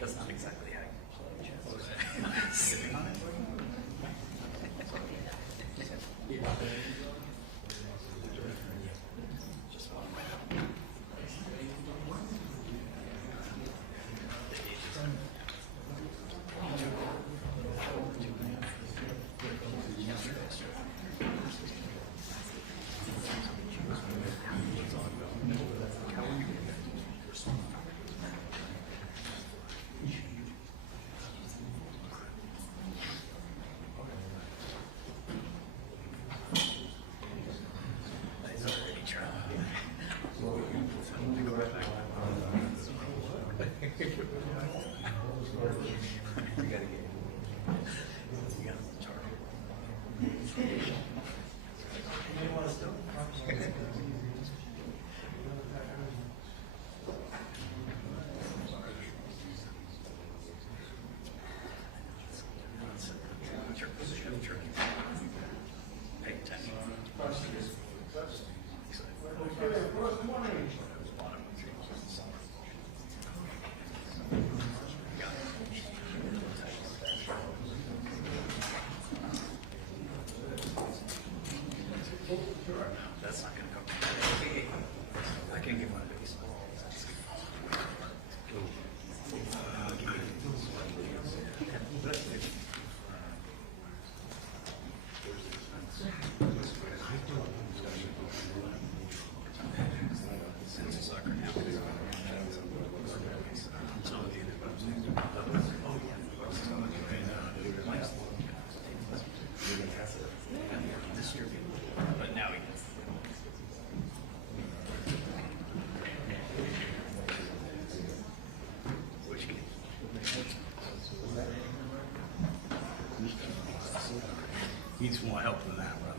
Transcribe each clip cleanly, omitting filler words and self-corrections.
That's not exactly how you play chess. Sitting on it? That's not going to come. I can give one of these. But now he does. Which game? Needs more help than that, brother.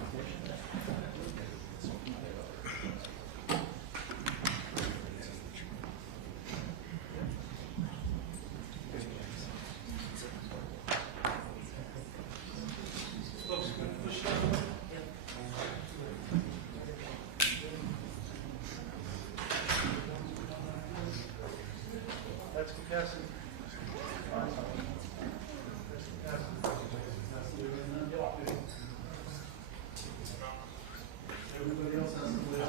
That's capacity. Everybody else has to play out.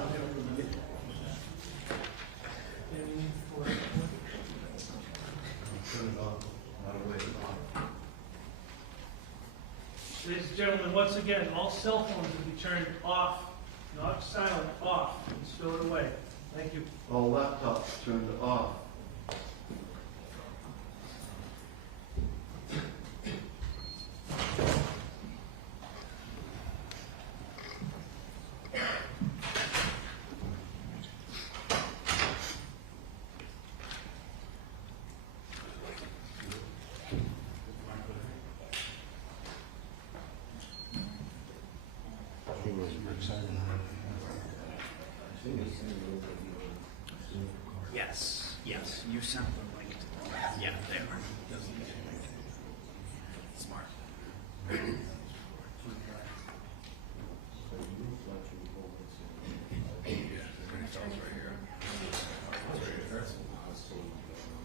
Turn it off. Not away. Ladies and gentlemen, once again, all cell phones will be turned off, not silent, off, and stored away. Thank you. All laptops turned off. Yes, yes, you sent them link. Yeah, they are. Smart.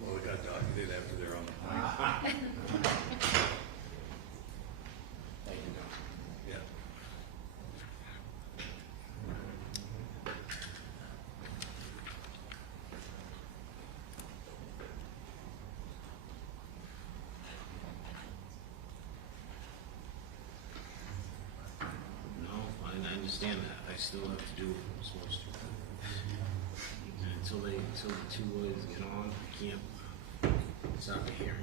Well, we got documented after they're on the plane. Yeah. understand that. I still have to do what I'm supposed to. And until the two lawyers get on, I can't start the hearing.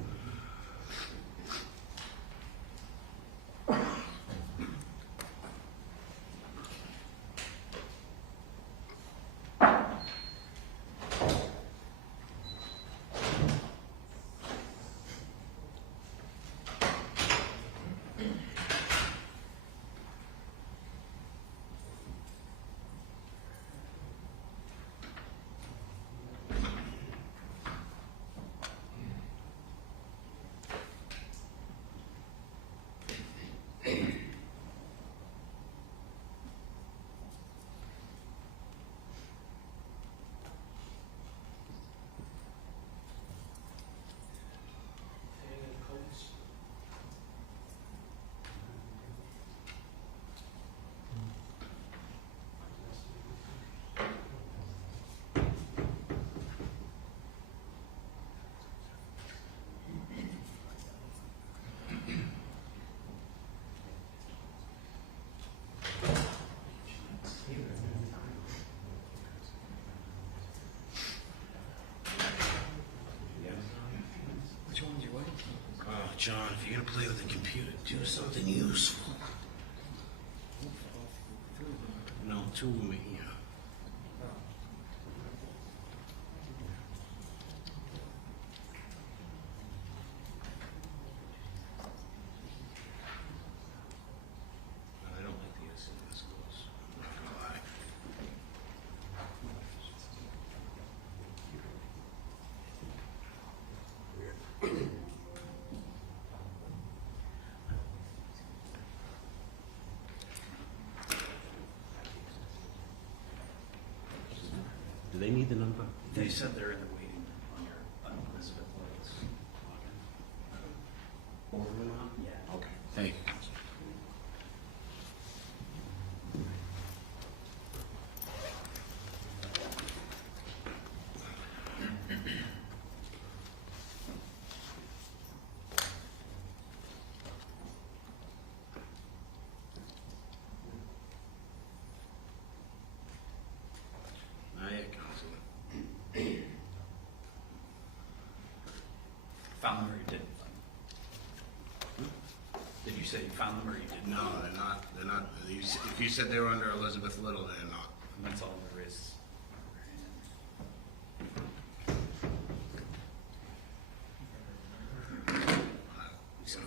Which one's your wife? Oh, John, if you're gonna play with the computer, do something useful. No, two of them are here. I don't like the answer to this close. I'm not gonna lie. Do they need the number? They said they're in the waiting on your Elizabeth Lloyd's. Order them out? Yeah. Okay. Thank you, counsel. Counsel. Found them or you didn't find them? Did you say you found them or you didn't? No, they're not. They're not. If you said they were under Elizabeth Little, they're not. That's all there is. So,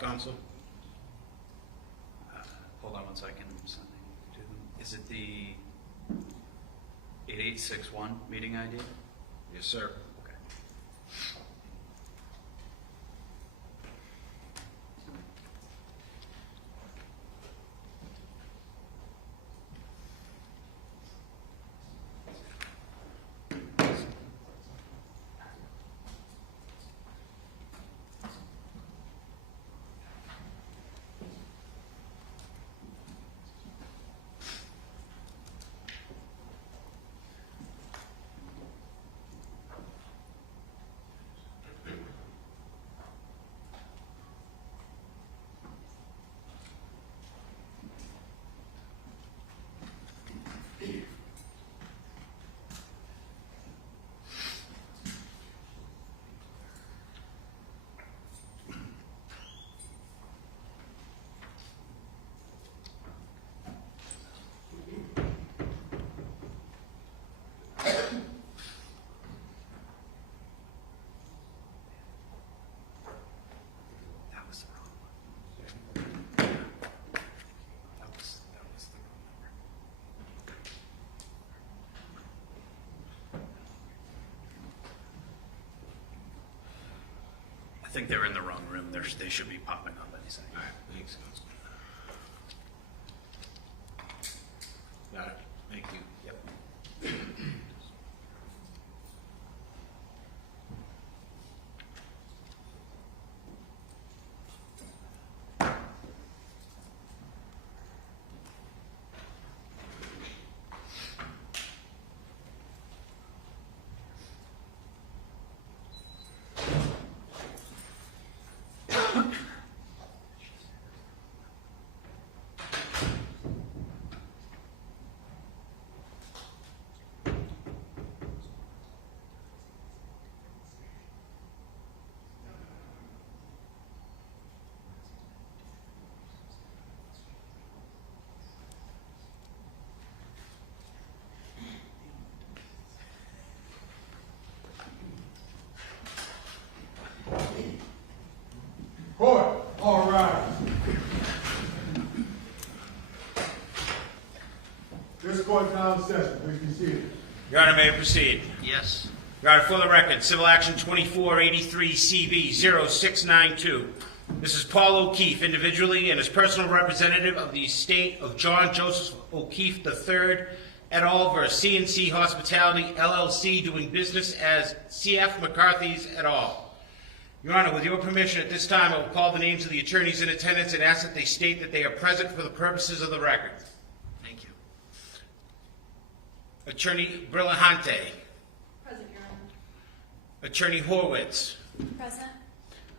counsel? Hold on one second, I'm sending to them. Is it the 8861 meeting ID? Yes, sir. Okay. That was the wrong one. That was the wrong number. I think they're in the wrong room. They should be popping up any second. All right, thanks, counsel. Got it. Thank you. Yep. Court, all right. This court now in session, please be seated. Your Honor, may I proceed? Yes. Your Honor, for the record, Civil Action 2483 CB 0692. This is Paul O'Keefe, individually and as personal representative of the estate of John Joseph O'Keefe III, et al. Versus CNC Hospitality, LLC, doing business as CF McCarthy's, et al. Your Honor, with your permission, at this time, I will call the names of the attorneys in attendance and ask that they state that they are present for the purposes of the record. Thank you. Attorney Brillahante. Present, Your Honor. Attorney Horwitz. Present.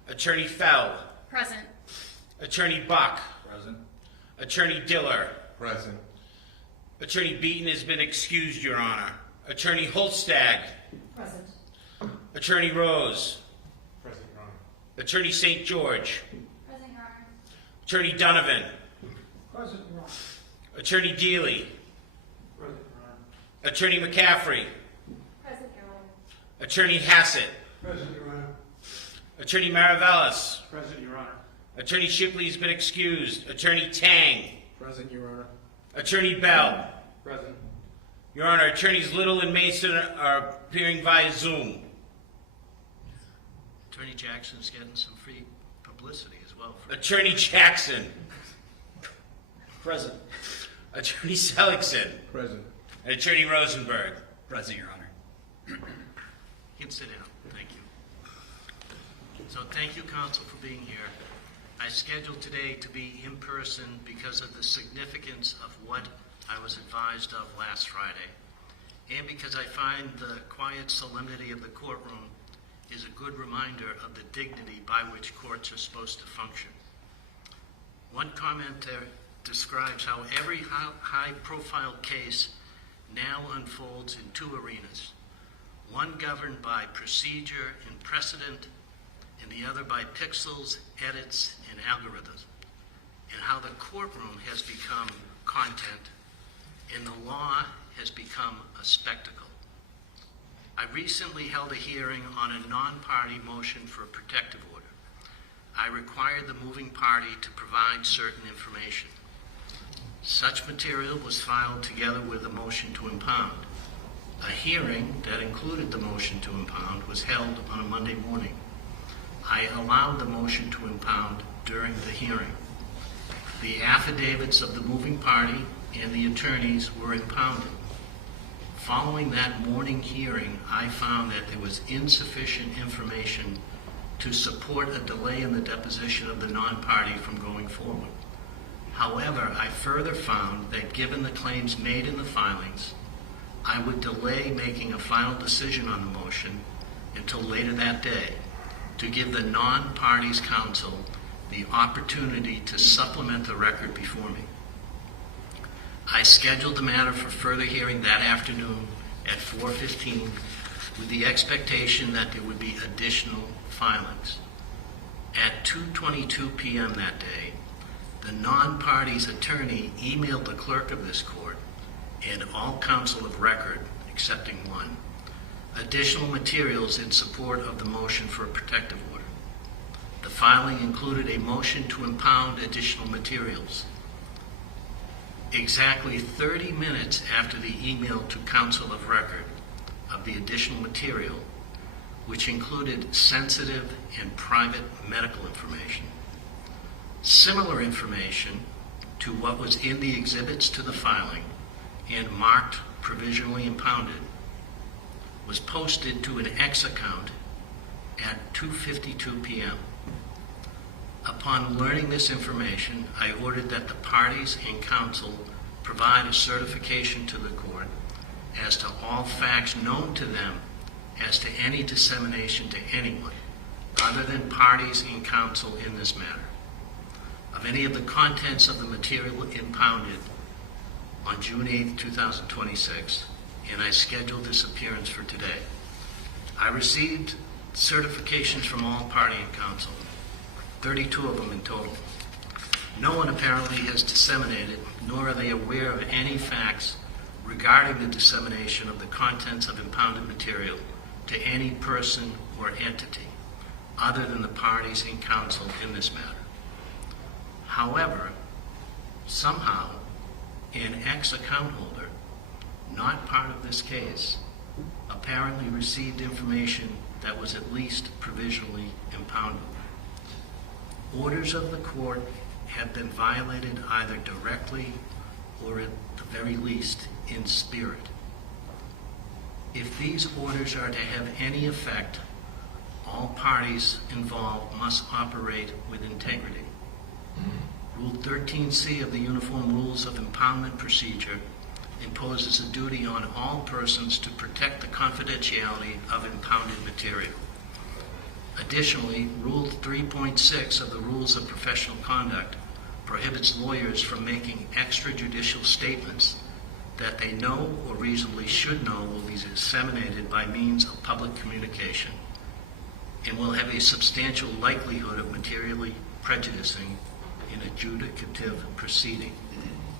Attorney Fell. Present. Attorney Buck. Present. Attorney Diller. Present. Attorney Beaton has been excused, Your Honor. Attorney Holstag. Present. Attorney Rose. Present, Your Honor. Attorney St. George. Present, Your Honor. Attorney Donovan. Present, Your Honor. Attorney Deely. Present, Your Honor. Attorney McCaffrey. Present, Your Honor. Attorney Hassett. Present, Your Honor. Attorney Maravellis. Present, Your Honor. Attorney Shipley has been excused. Attorney Tang. Present, Your Honor. Attorney Bell. Present. Your Honor, Attorneys Little and Mason are appearing via Zoom. Attorney Jackson's getting some free publicity as well. Attorney Jackson. Present. Attorney Seligson. Present. And Attorney Rosenberg. Present, Your Honor. You can sit down. Thank you. So thank you, counsel, for being here. I scheduled today to be in person because of the significance of what I was advised of last Friday, and because I find the quiet solemnity of the courtroom is a good reminder of the dignity by which courts are supposed to function. One commenter describes how every high-profile case now unfolds in two arenas, one governed by procedure and precedent, and the other by pixels, edits, and algorithms, and how the courtroom has become content and the law has become a spectacle. I recently held a hearing on a non-party motion for a protective order. I required the moving party to provide certain information. Such material was filed together with a motion to impound. A hearing that included the motion to impound was held on a Monday morning. I allowed the motion to impound during the hearing. The affidavits of the moving party and the attorneys were impounded. Following that morning hearing, I found that there was insufficient information to support a delay in the deposition of the non-party from going forward. However, I further found that given the claims made in the filings, I would delay making a final decision on the motion until later that day to give the non-party's counsel the opportunity to supplement the record before me. I scheduled the matter for further hearing that afternoon at 4:15 with the expectation that there would be additional filings. At 2:22 p.m. that day, the non-party's attorney emailed the clerk of this court and all counsel of record, excepting one, additional materials in support of the motion for a protective order. The filing included a motion to impound additional materials. Exactly 30 minutes after the email to counsel of record of the additional material, which included sensitive and private medical information, similar information to what was in the exhibits to the filing and marked provisionally impounded, was posted to an X account at 2:52 p.m. Upon learning this information, I ordered that the parties and counsel provide a certification to the court as to all facts known to them as to any dissemination to anyone other than parties and counsel in this matter of any of the contents of the material impounded on June 8, 2026, and I scheduled this appearance for today. I received certifications from all party and counsel, 32 of them in total. No one apparently has disseminated, nor are they aware of any facts regarding the dissemination of the contents of impounded material to any person or entity other than the parties and counsel in this matter. However, somehow, an ex-account holder, not part of this case, apparently received information that was at least provisionally impounded. Orders of the court have been violated either directly or at the very least in spirit. If these orders are to have any effect, all parties involved must operate with integrity. Rule 13C of the Uniform Rules of Impoundment Procedure imposes a duty on all persons to protect the confidentiality of impounded material. Additionally, Rule 3.6 of the Rules of Professional Conduct prohibits lawyers from making extrajudicial statements that they know or reasonably should know will be disseminated by means of public communication and will have a substantial likelihood of materially prejudicing an adjudicative proceeding.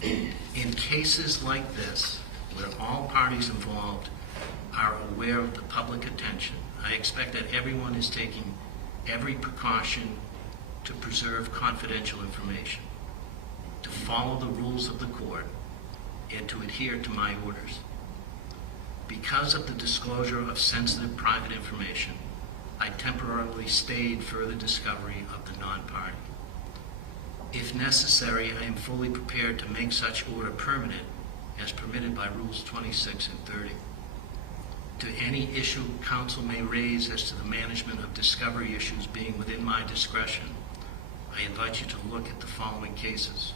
In cases like this, where all parties involved are aware of the public attention, I expect that everyone is taking every precaution to preserve confidential information, to follow the rules of the court, and to adhere to my orders. Because of the disclosure of sensitive private information, I temporarily stayed further discovery of the non-party. If necessary, I am fully prepared to make such order permanent as permitted by Rules 26 and 30. To any issue counsel may raise as to the management of discovery issues being within my discretion, I invite you to look at the following cases.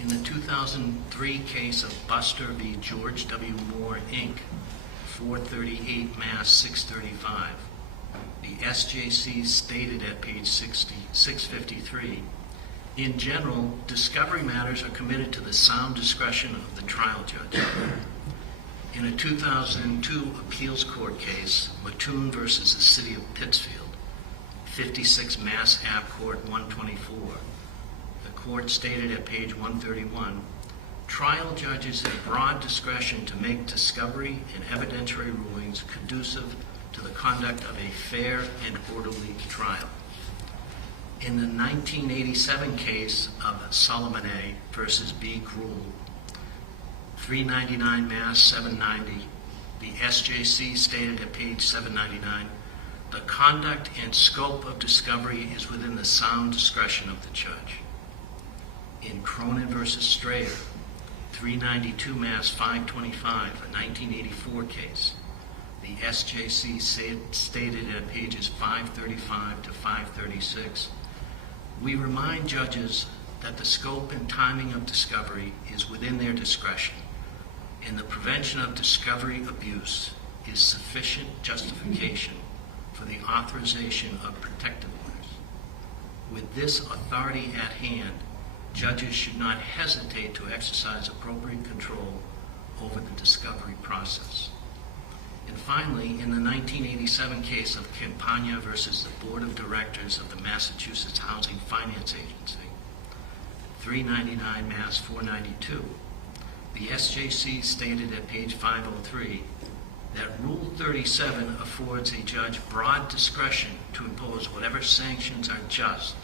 In the 2003 case of Buster v. George W. Moore, Inc., 438 Mass. 635, the SJC stated at page 653, in general, discovery matters are committed to the sound discretion of the trial judge. In a 2002 appeals court case, Mattoon versus the City of Pittsfield, 56 Mass. Ave. Court 124, the court stated at page 131, trial judges have broad discretion to make discovery and evidentiary rulings conducive to the conduct of a fair and orderly trial. In the 1987 case of Solomon A. versus B. Gruhl, 399 Mass. 790, the SJC stated at page 799, the conduct and scope of discovery is within the sound discretion of the judge. In Cronin versus Strayer, 392 Mass. 525, a 1984 case, the SJC stated at pages 535 to 536, we remind judges that the scope and timing of discovery is within their discretion, and the prevention of discovery abuse is sufficient justification for the authorization of protective orders. With this authority at hand, judges should not hesitate to exercise appropriate control over the discovery process. And finally, in the 1987 case of Campagna versus the Board of Directors of the Massachusetts Housing Finance Agency, 399 Mass. 492, the SJC stated at page 503 that Rule 37 affords a judge broad discretion to impose whatever sanctions are just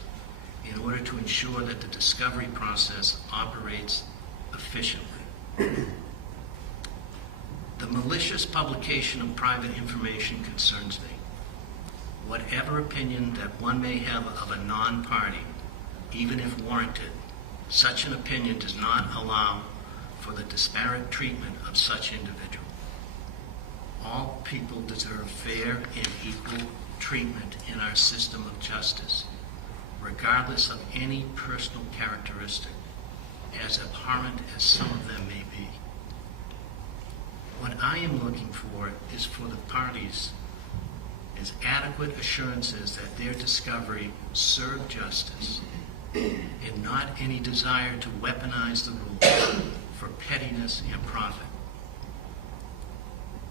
in order to ensure that the discovery process operates efficiently. The malicious publication of private information concerns me. Whatever opinion that one may have of a non-party, even if warranted, such an opinion does not allow for the disparate treatment of such individual. All people deserve fair and equal treatment in our system of justice, regardless of any personal characteristic, as abhorrent as some of them may be. What I am looking for is for the parties is adequate assurances that their discovery served justice and not any desire to weaponize the rules for pettiness and profit.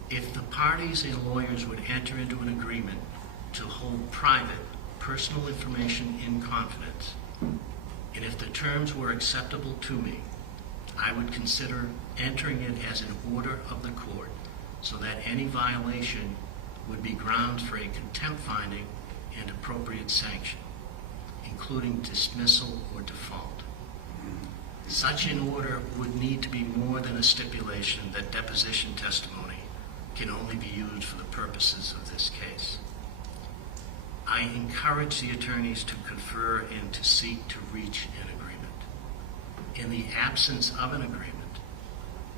If the parties and lawyers would enter into an agreement to hold private, personal information in confidence, and if the terms were acceptable to me, I would consider entering it as an order of the court so that any violation would be grounds for a contempt finding and appropriate sanction, including dismissal or default. Such an order would need to be more than a stipulation that deposition testimony can only be used for the purposes of this case. I encourage the attorneys to confer and to seek to reach an agreement. In the absence of an agreement,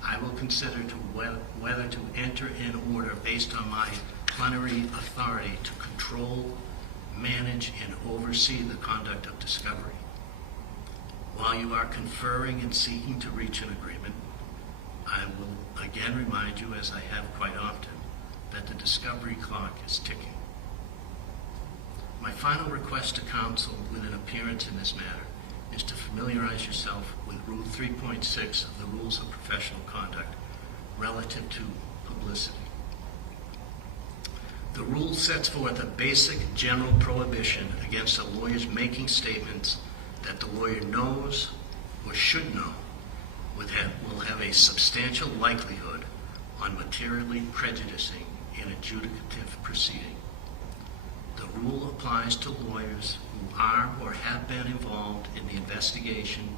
I will consider whether to enter an order based on my plenary authority to control, manage, and oversee the conduct of discovery. While you are conferring and seeking to reach an agreement, I will again remind you, as I have quite often, that the discovery clock is ticking. My final request to counsel with an appearance in this matter is to familiarize yourself with Rule 3.6 of the Rules of Professional Conduct relative to publicity. The rule sets forth a basic general prohibition against a lawyer's making statements that the lawyer knows or should know will have a substantial likelihood on materially prejudicing an adjudicative proceeding. The rule applies to lawyers who are or have been involved in the investigation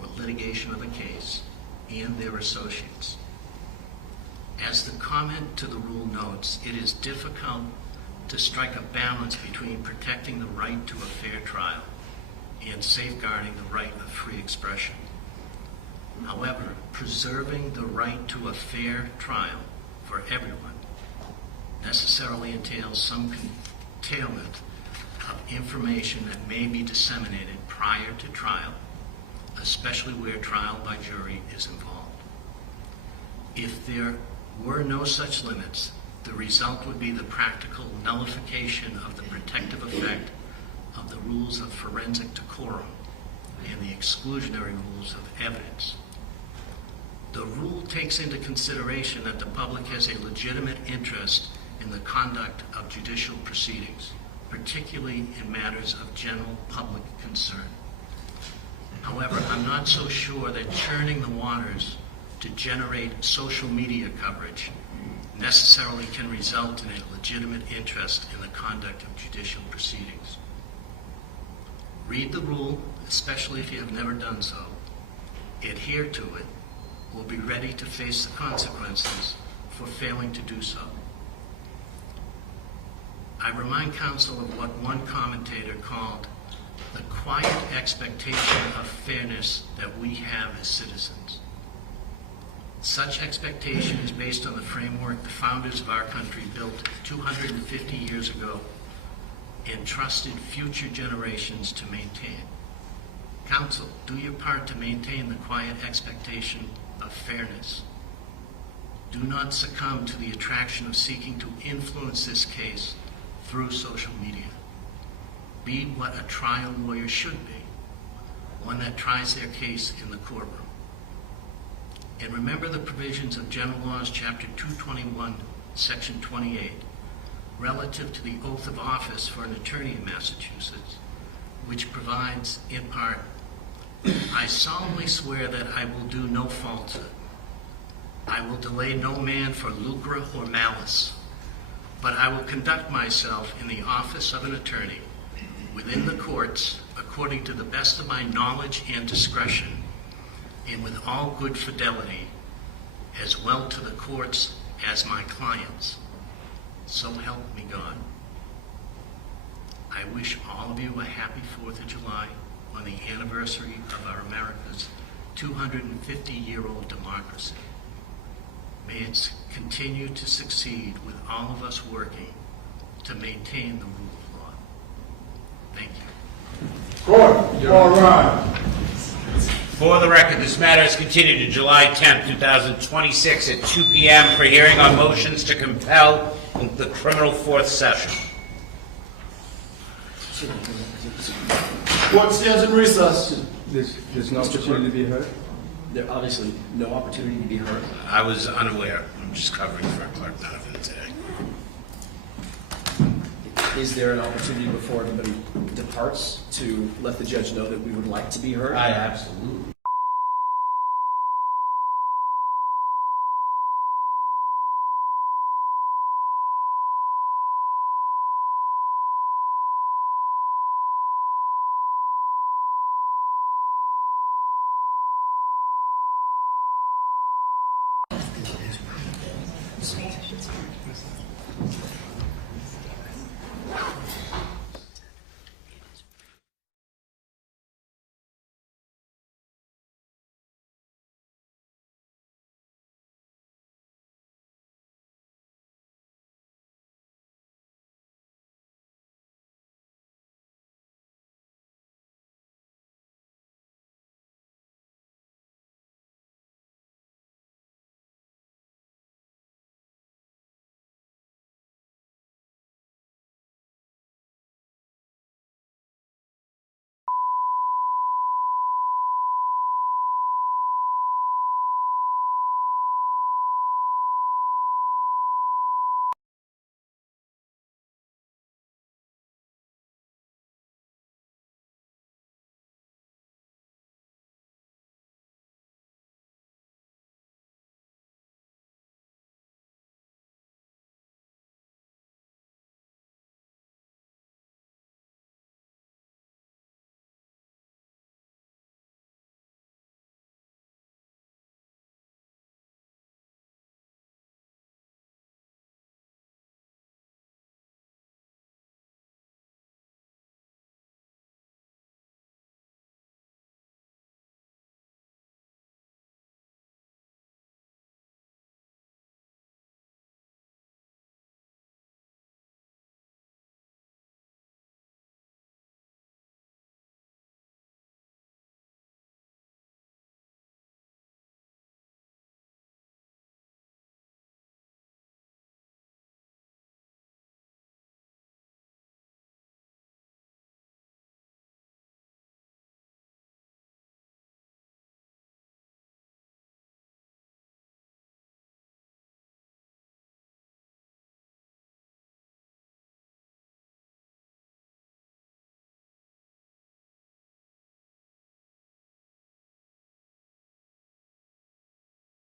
or litigation of a case and their associates. As the comment to the rule notes, it is difficult to strike a balance between protecting the right to a fair trial and safeguarding the right of free expression. However, preserving the right to a fair trial for everyone necessarily entails some curtailment of information that may be disseminated prior to trial, especially where trial by jury is involved. If there were no such limits, the result would be the practical nullification of the protective effect of the rules of forensic decorum and the exclusionary rules of evidence. The rule takes into consideration that the public has a legitimate interest in the conduct of judicial proceedings, particularly in matters of general public concern. However, I'm not so sure that churning the waters to generate social media coverage necessarily can result in a legitimate interest in the conduct of judicial proceedings. Read the rule, especially if you have never done so. Adhere to it. Will be ready to face the consequences for failing to do so. I remind counsel of what one commentator called the quiet expectation of fairness that we have as citizens. Such expectation is based on the framework the founders of our country built 250 years ago and trusted future generations to maintain. Counsel, do your part to maintain the quiet expectation of fairness. Do not succumb to the attraction of seeking to influence this case through social media. Be what a trial lawyer should be, one that tries their case in the courtroom. And remember the provisions of General Laws, Chapter 221, Section 28, relative to the oath of office for an attorney in Massachusetts, which provides, in part, I solemnly swear that I will do no falsehood. I will delay no man for lucre or malice, but I will conduct myself in the office of an attorney within the courts according to the best of my knowledge and discretion, and with all good fidelity, as well to the courts as my clients. So help me God. I wish all of you a happy 4th of July on the anniversary of our America's 250-year-old democracy. May it continue to succeed with all of us working to maintain the rule of law. Thank you. Court, all rise. For the record, this matter is continued to July 10th, 2026 at 2 p.m. for hearing on motions to compel the criminal fourth session. Court stands in recess. There's no opportunity to be heard? There obviously no opportunity to be heard. I was unaware. I'm just covering for Clerk Donovan today. Is there an opportunity before everybody departs to let the judge know that we would like to be heard? I absolutely.